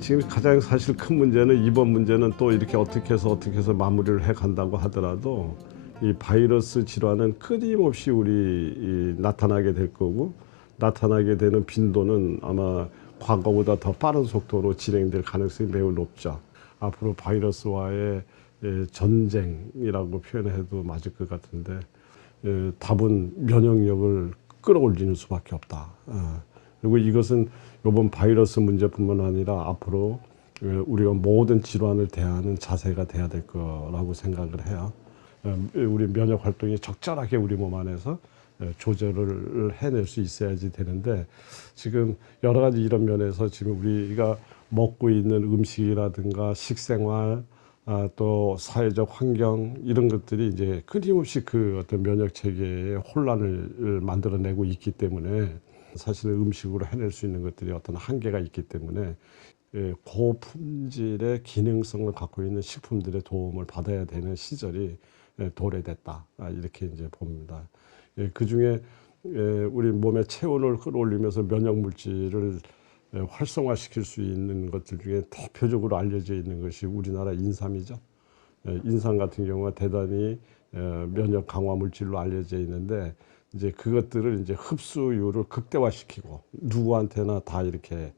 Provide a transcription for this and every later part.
지금 가장 사실 큰 문제는 이번 문제는 또 이렇게 어떻게 해서 마무리를 해 간다고 하더라도 이 바이러스 질환은 끊임없이 나타나게 될 거고 나타나게 되는 빈도는 아마 과거보다 더 빠른 속도로 진행될 가능성이 매우 높죠. 앞으로 바이러스와의 전쟁이라고 표현해도 맞을 것 같은데 답은 면역력을 끌어올리는 수밖에 없다. 그리고 이것은 이번 바이러스 문제뿐만 아니라 앞으로 우리가 모든 질환을 대하는 자세가 돼야 될 거라고 생각을 해요. 우리 면역 활동이 적절하게 우리 몸 안에서 조절을 해낼 수 있어야지 되는데 지금 여러 가지 이런 면에서 지금 우리가 먹고 있는 음식이라든가 식생활 또 사회적 환경 이런 것들이 이제 끊임없이 그 어떤 면역 체계의 혼란을 만들어내고 있기 때문에 사실 음식으로 해낼 수 있는 것들이 어떤 한계가 있기 때문에 고품질의 기능성을 갖고 있는 식품들의 도움을 받아야 되는 시절이 도래됐다 이렇게 이제 봅니다. 그 중에 우리 몸의 체온을 끌어올리면서 면역 물질을 활성화시킬 수 있는 것들 중에 대표적으로 알려져 있는 것이 우리나라 인삼이죠. 인삼 같은 경우가 대단히 면역 강화 물질로 알려져 있는데 이제 그것들을 이제 흡수율을 극대화시키고 누구한테나 다 이렇게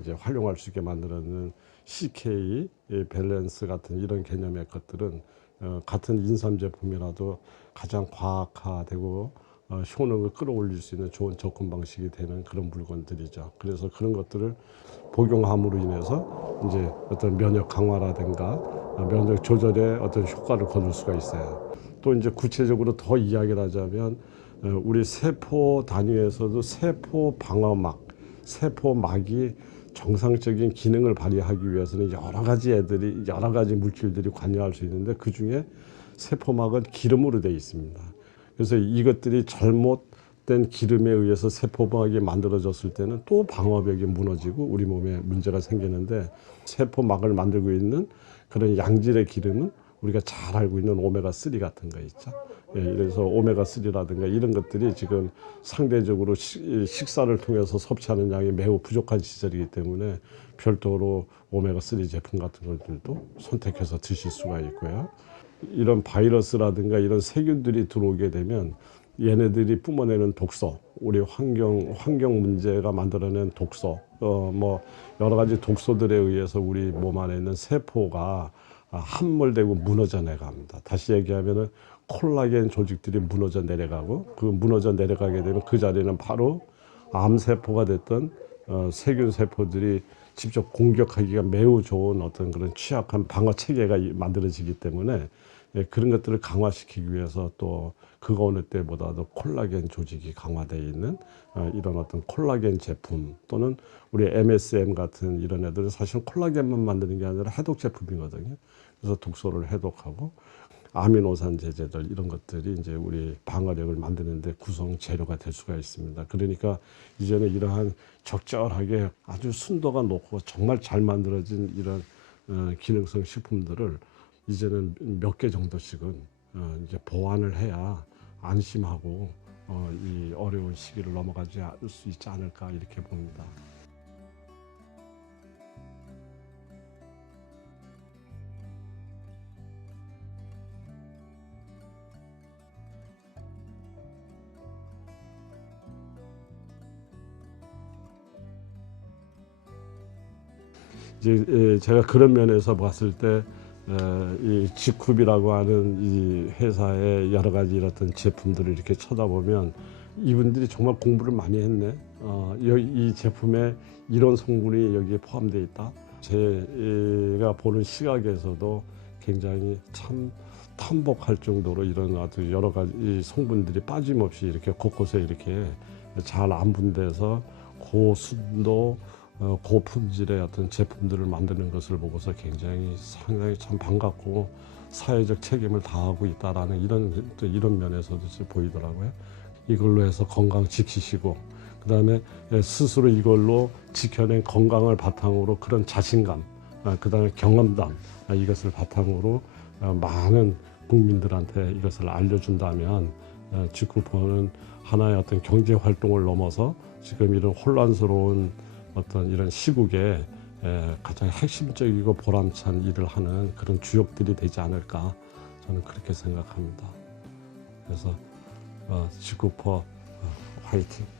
이제 활용할 수 있게 만들어는 CK 밸런스 같은 이런 개념의 것들은 같은 인삼 제품이라도 가장 과학화되고 효능을 끌어올릴 수 있는 좋은 접근 방식이 되는 그런 물건들이죠. 그래서 그런 것들을 복용함으로 인해서 이제 어떤 면역 강화라든가 면역 조절에 어떤 효과를 거둘 수가 있어요. 또 이제 구체적으로 더 이야기를 하자면 우리 세포 단위에서도 세포 방어막, 세포막이 정상적인 기능을 발휘하기 위해서는 여러 가지 물질들이 관여할 수 있는데 그 중에 세포막은 기름으로 되어 있습니다. 그래서 이것들이 잘못된 기름에 의해서 세포막이 만들어졌을 때는 또 방어벽이 무너지고 우리 몸에 문제가 생기는데 세포막을 만들고 있는 그런 양질의 기름은 우리가 잘 알고 있는 오메가3 같은 거 있죠. 그래서 오메가3라든가 이런 것들이 지금 상대적으로 식사를 통해서 섭취하는 양이 매우 부족한 시절이기 때문에 별도로 오메가3 제품 같은 것들도 선택해서 드실 수가 있고요. 이런 바이러스라든가 이런 세균들이 들어오게 되면 얘네들이 뿜어내는 독소, 우리 환경 문제가 만들어낸 독소, 뭐 여러 가지 독소들에 의해서 우리 몸 안에 있는 세포가 함몰되고 무너져 내려갑니다. 다시 얘기하면은 콜라겐 조직들이 무너져 내려가고 그 무너져 내려가게 되면 그 자리는 바로 암세포가 됐던 세균 세포들이 직접 공격하기가 매우 좋은 어떤 그런 취약한 방어 체계가 만들어지기 때문에 그런 것들을 강화시키기 위해서 또 그거 어느 때보다도 콜라겐 조직이 강화되어 있는 이런 어떤 콜라겐 제품 또는 우리 MSM 같은 이런 애들은 사실 콜라겐만 만드는 게 아니라 해독 제품이거든요. 그래서 독소를 해독하고 아미노산 제제들 이런 것들이 이제 우리 방어력을 만드는데 구성 재료가 될 수가 있습니다. 그러니까 이제는 이러한 적절하게 아주 순도가 높고 정말 잘 만들어진 이런 기능성 식품들을 이제는 몇 개 정도씩은 이제 보완을 해야 안심하고 이 어려운 시기를 넘어가지 않을 수 있지 않을까 이렇게 봅니다. 이제 제가 그런 면에서 봤을 때 이 지쿱이라고 하는 이 회사의 여러 가지 어떤 제품들을 이렇게 쳐다보면 이분들이 정말 공부를 많이 했네. 이 제품에 이런 성분이 여기에 포함되어 있다. 제가 보는 시각에서도 굉장히 참 탐복할 정도로 이런 아주 여러 가지 성분들이 빠짐없이 이렇게 곳곳에 이렇게 잘 안분돼서 고순도 고품질의 어떤 제품들을 만드는 것을 보고서 굉장히 상당히 참 반갑고 사회적 책임을 다하고 있다라는 이런 면에서도 보이더라고요. 이걸로 해서 건강 지키시고 그다음에 스스로 이걸로 지켜낸 건강을 바탕으로 그런 자신감, 그다음에 경험담 이것을 바탕으로 많은 국민들한테 이것을 알려준다면 지쿠퍼는 하나의 어떤 경제 활동을 넘어서 지금 이런 혼란스러운 어떤 이런 시국에 가장 핵심적이고 보람찬 일을 하는 그런 주역들이 되지 않을까 저는 그렇게 생각합니다. 그래서 19% 화이팅!